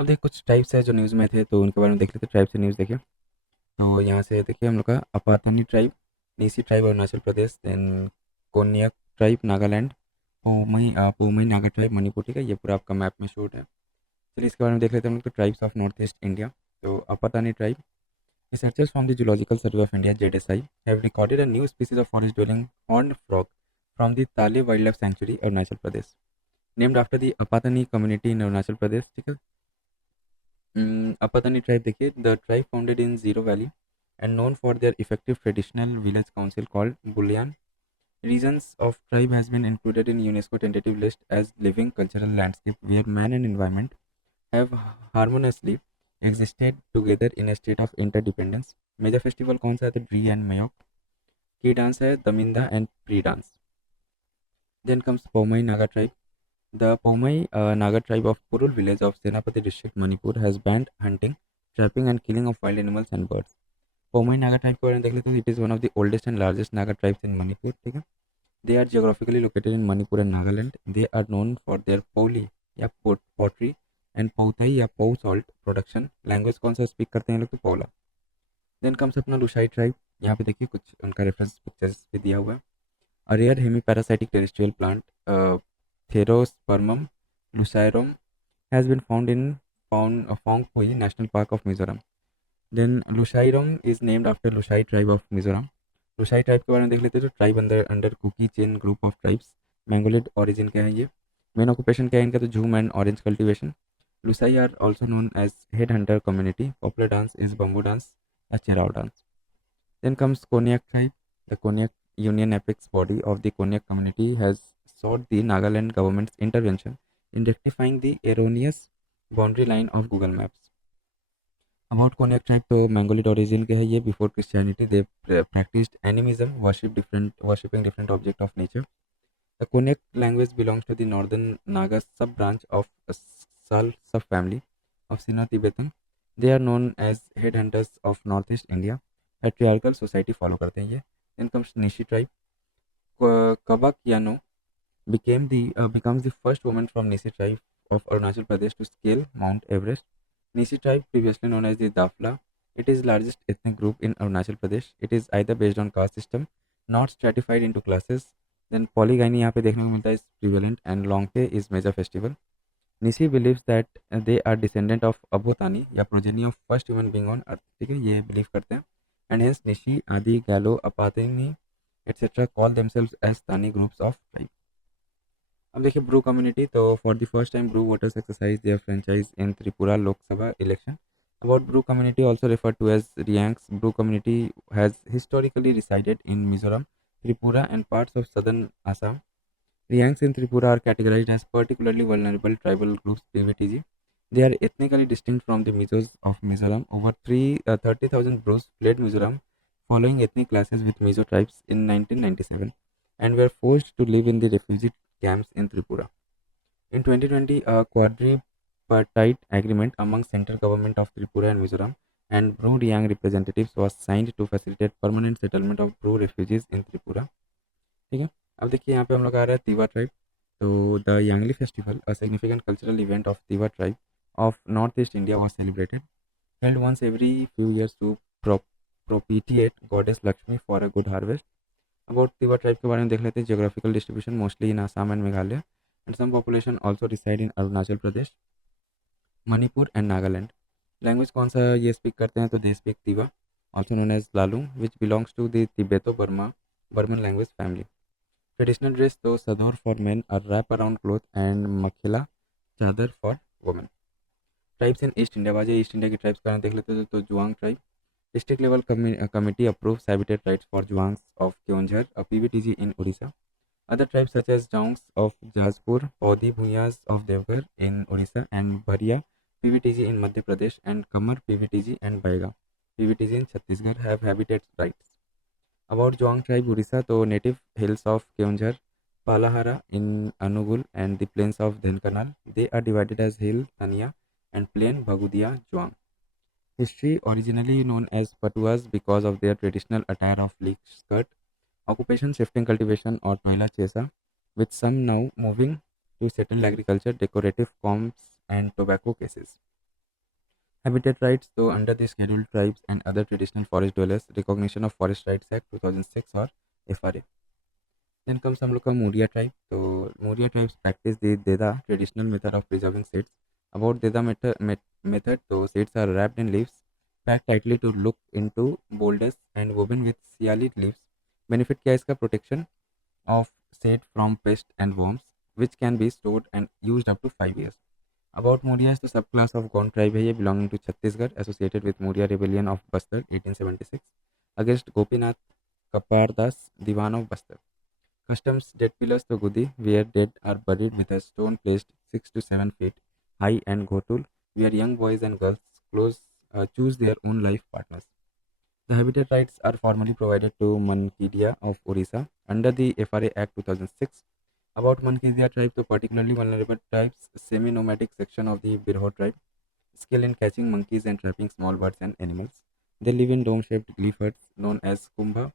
अब देखिए कुछ ट्राइब्स है जो न्यूज़ में थे तो उनके बारे में देख लेते हैं। ट्राइब से न्यूज़ देखिए। तो यहाँ से देखिए हम लोग का Apatani tribe, Nyishi tribe Arunachal Pradesh, then Konyak tribe Nagaland, Poumai Naga tribe Manipur. ठीक है, ये पूरा आपका मैप में शूट है। चलिए इसके बारे में देख लेते हैं हम लोग। तो tribes of North East India. तो Apatani tribe, researchers from the Zoological Survey of India (ZSI) have recorded a new species of forest-dwelling horned frog from the Tale Wildlife Sanctuary, Arunachal Pradesh, named after the Apatani community in Arunachal Pradesh. ठीक है। Apatani tribe देखिए, the tribe founded in Zero Valley and known for their effective traditional village council called Bulyan. Regions of tribe has been included in UNESCO tentative list as living cultural landscape where man and environment have harmoniously existed together in a state of interdependence. Major festival कौन सा है? तो Dree and मयोक। की dance है Damiinda and प्री dance. Then comes Poumai Naga tribe. The Poumai Naga tribe of Purul village of Senapati district Manipur has banned hunting, trapping and killing of wild animals and birds. Poumai Naga tribe के बारे में देख लेते हैं। It is one of the oldest and largest Naga tribes in Manipur. ठीक है, they are geographically located in Manipur and Nagaland. They are known for their पौली या pottery and पौथई या पौ सॉल्ट प्रोडक्शन। लैंग्वेज कौन सा स्पीक करते हैं ये लोग? तो पौला। देन कम्स अपना लुशाई ट्राइब। यहाँ पे देखिए कुछ उनका रेफरेंस पिक्चर्स भी दिया हुआ है। A rare hemiparasitic terrestrial plant, Therospermum lucirum, has been found Phong Phui National Park of Mizoram. Then Lusairam is named after Lusai tribe of Mizoram. Lusai tribe के बारे में देख लेते हैं। तो ट्राइब अंदर under Kuki Chin group of tribes, Mongoloid origin के हैं ये। मेन ऑक्यूपेशन क्या है इनका? तो jhum and orange cultivation. Lushai are also known as head hunter community. Popular dance is bamboo dance या Cheraw dance. Then comes Konyak tribe. The Konyak Union Apex body of the Konyak community has sought the Nagaland government's intervention in rectifying the erroneous boundary line of Google Maps. About Konyak tribe, तो Mongolic origin के है ये। Before Christianity, they practiced animism, worshipping different object of nature. The Konyak language belongs to the northern Naga sub-branch of a Sal subfamily of Sino-Tibetan. They are known as headhunters of northeast India. Patriarchal society follow करते हैं ये। Then comes Nishi tribe. Kabak Yano becomes the first woman from Nishi tribe of Arunachal Pradesh to scale Mount Everest. Nishi tribe, previously known as the Dafla, it is largest ethnic group in Arunachal Pradesh. It is either based on caste system, not stratified into classes. Then polygyny यहाँ पे देखने को मिलता है, is prevalent, and Longpe is major festival. Nishi believes that they are descendant of Abhotani या progeny of first human being on earth. ठीक है, ये believe करते हैं। And hence Nishi, Adi, Galo, Apatini, etc. call themselves as Tani groups of tribe. अब देखिए Bru community. तो for the first time Bru voters exercise their franchise in Tripura Lok इलेक्शन। About Bru community, also referred to as Riangs, Bru community has historically resided in Mizoram, Tripura, and parts of southern Assam. Riangs in Tripura are categorized as particularly vulnerable tribal groups (PVTG). They are ethnically distinct from the Mizos of Mizoram. Over 30,000 Brus fled Mizoram following ethnic clashes with Mizo tribes in 1997 and were forced to live in the refugee camps in Tripura. In 2020, a quadripartite agreement among central government of Tripura and Mizoram and Bru Riang representatives was signed to facilitate permanent settlement of Bru refugees in Tripura. ठीक है, अब देखिए यहाँ पे हम लोग आ रहा है तिवा ट्राइब। तो the Yangli festival, a significant cultural event of Tiwa tribe of North East India, was celebrated held once every few years to propitiate goddess Lakshmi for a good harvest. About Tiwa tribe के बारे में देख लेते हैं। Geographical distribution mostly in Assam and Meghalaya, and some population also reside in Arunachal Pradesh, Manipur and Nagaland. Language कौन सा ये speak करते हैं? तो they speak Tiwa, also known as लालू, which belongs to the Tibeto Burman language family. Traditional dress, तो sador for men, a wrap around cloth, and mekhela chador for women. Tribes in east India, बाजे east India की ट्राइब्स का देख लेते हैं। तो जुआंग tribe, district level committee approves habitat rights for Juangs of Keonjhar, a PVTG in Odisha. Other tribes such as Jaungs of Jajpur, Paudhi Bhuyas of Devghar in Odisha, and Bharia PVTG in Madhya Pradesh, and Kamar PVTG and Baiga PVTG in Chhattisgarh have habitat rights. About Juang tribe Odisha, तो native hills of Keonjhar, Palahara in Anugul, and the plains of Dhenkanal. They are divided as hill Tania and plain Bhagudia Juang. History, originally known as Patuas because of their traditional attire of leek skirt. Occupation, shifting cultivation or toila chesa, with some now moving to settled agriculture, decorative comps and tobacco cases. Habitat rights, though under the Scheduled Tribes and other traditional forest dwellers, recognition of Forest Rights Act 2006 or FRA. Then comes हम लोग का Muria tribe. तो Muria tribes practice the Deda traditional method of preserving seeds. About Deda method, तो seeds are wrapped in leaves, packed tightly to look into boulders and woven with siali leaves. Benefit क्या है इसका? Protection of seed from pests and worms, which can be stored and used up to 5 years. About Muria, तो subclass of Gond tribe है ये, belonging to Chhattisgarh, associated with Muria rebellion of Bastar 1876 against Gopinath Kapardas, Diwan of Bastar. Customs dead pillars to Gudi, where dead are buried with a stone placed 6 to 7 feet high, and Ghotul, where young boys and girls choose their own life partners. The habitat rights are formally provided to Mankidia of Orissa under the FRA Act 2006. About Mankidia tribe, the particularly vulnerable tribes, semi-nomadic section of the Birho tribe, skill in catching monkeys and trapping small birds and animals. They live in dome-shaped glyph huts known as Kumbha.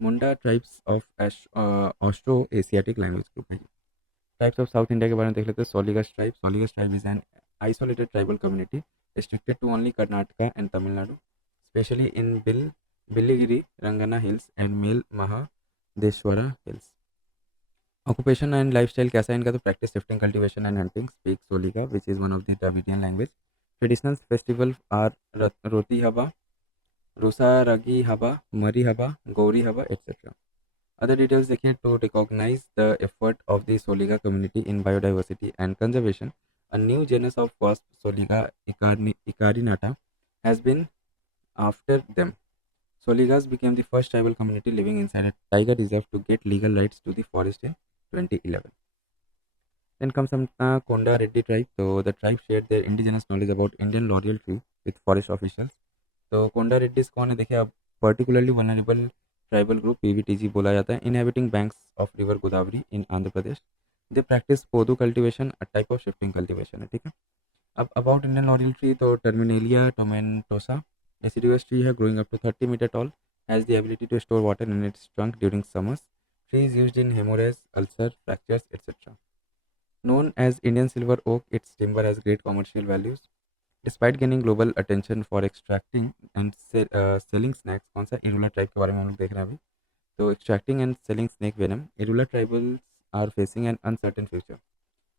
Munda tribes of Austro-Asiatic language group है. Tribes of South India के बारे में देख लेते हैं. Soligas tribe. Soligas tribe is an isolated tribal community restricted to only Karnataka and Tamil Nadu, especially in Billigiri, Rangana Hills and Mel Mahadeshwara Hills. Occupation and lifestyle कैसा है इनका? तो practice shifting, cultivation and hunting. Speak Soliga, which is one of the Dravidian language. Traditional festivals are Roti Haba, Rusa Ragi Haba, Mari Haba, Gauri Haba, etc. Other details देखिए. To recognize the effort of the Soliga community in biodiversity and conservation, a new genus of wasp, Soliga icarinata, has been after them. Soligas became the first tribal community living inside a tiger reserve to get legal rights to the forest in 2011. Then comes some Konda Reddy tribe. So the tribe shared their indigenous knowledge about Indian laurel tree with forest officials. तो कोंडा रेड्डीज कौन है? देखिए, अब particularly vulnerable tribal group PVTG बोला जाता है. Inhabiting banks of river Godavari in Andhra Pradesh. They practice podu cultivation, a type of shifting cultivation है. ठीक है. अब अबाउट इंडियन लॉरियल ट्री, तो टर्मिनेलिया टोमेंटोसा deciduous tree है, growing up to 30 meter tall, has the ability to store water in its trunk during summers. Tree is used in hemorrhage, ulcer, fractures, etc. Known as Indian silver oak, its timber has great commercial values. Despite gaining global attention for extracting and selling snacks, कौन सा? Irula tribe के बारे में हम लोग देख रहे हैं अभी. तो extracting and selling snake venom, Irula tribals are facing an uncertain future.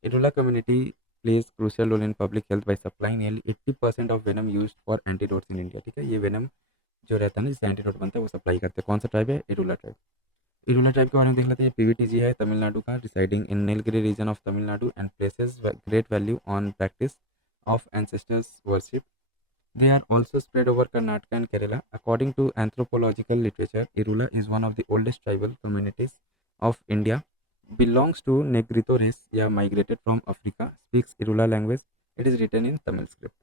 Irula community plays crucial role in public health by supplying nearly 80% of venom used for antidotes in India. ठीक है, ये venom जो रहता है ना, जिससे antidote बनता है, वो सप्लाई करते हैं. कौन सा ट्राइब है? इरुला ट्राइब. इरुला ट्राइब के बारे में देख लेते हैं. पीवीटीजी है तमिलनाडु का, residing in Nilgiri region of Tamil Nadu and places great value on practice of ancestors worship. They are also spread over Karnataka and Kerala. According to anthropological literature, Irula is one of the oldest tribal communities of India. Belongs to Negrito race, या migrated from Africa. Speaks Irula language. It is written in Tamil script.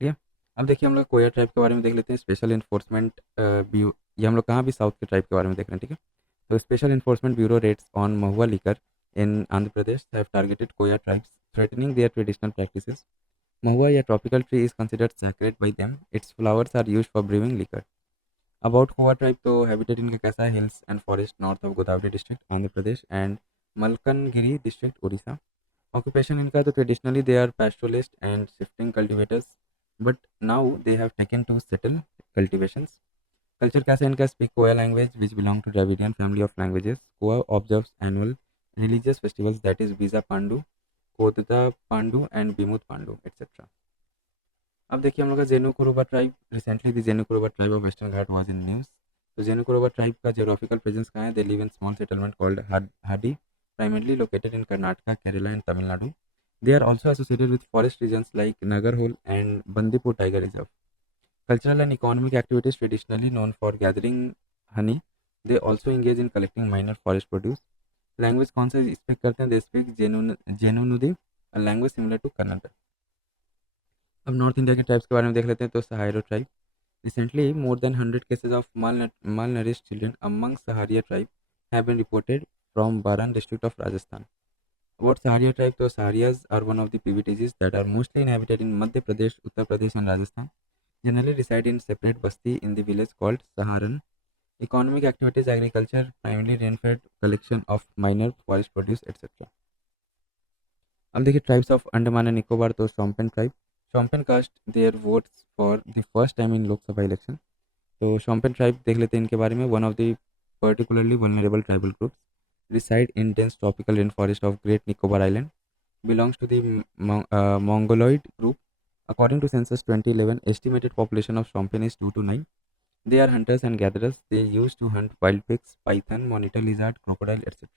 ठीक है. अब देखिए हम लोग कोया tribe के बारे में देख लेते हैं. स्पेशल इन्फोर्समेंट ब्यूरो, ये हम लोग कहाँ भी साउथ के ट्राइब के बारे में देख रहे हैं. ठीक है. तो special enforcement bureau raids on mahua liquor in Andhra Pradesh have targeted Koya tribes, threatening their traditional practices. Mahua, a tropical tree, is considered sacred by them. Its flowers are used for brewing liquor. About Koya tribe, तो habitat इनका कैसा है? Hills and forest north of Godavari district, Andhra Pradesh, and Malkangiri district, Odisha. Occupation इनका, तो traditionally they are pastoralists and shifting cultivators, but now they have taken to settle cultivations. Culture कैसा है इनका? Speak Koya language, which belong to Dravidian family of languages. Koya observes annual religious festivals, that is Biza Pandu, Kodda Pandu and Bimut Pandu, etc. अब देखिए हम लोग का Jenu Kuruba tribe. Recently the Jenu Kuruba tribe of Western घाट was in news. तो Jenu Kuruba tribe का geographical presence कहाँ है? They live in small settlement called Hadi, primarily located in Karnataka, Kerala and Tamil Nadu. They are also associated with forest regions like Nagarhole and Bandipur Tiger Reserve. Cultural and economic activities traditionally known for gathering honey. They also engage in collecting minor forest produce. Language कौन सा speak करते हैं? They speak Jenunudi, a language similar to Kannada. अब North India के tribes के बारे में देख लेते हैं. तो Sahariya tribe. Recently more than 100 cases of malnourished children among Saharia tribe have been reported from Baran district of Rajasthan. About Saharia tribe, तो Saharias are one of the PVTGs that are mostly inhabited in Madhya Pradesh, Uttar Pradesh and Rajasthan. Generally reside in separate basti in the village called Saharan. Economic activities, agriculture, primarily rainfed collection of minor forest produce, etc. अब देखिए tribes of Andaman and Nicobar. तो Shompen tribe. Shompen cast their votes for the first time in Lok Sabha election. तो champagne tribe देख लेते हैं इनके बारे में. One of the particularly vulnerable tribal groups reside in dense tropical rainforest of Great Nicobar Island, belongs to the Mongoloid group. According to census 2011, estimated population of Shompen is 2 to 9. They are hunters and gatherers. They used to hunt wild pigs, python, monitor lizard, crocodile, etc.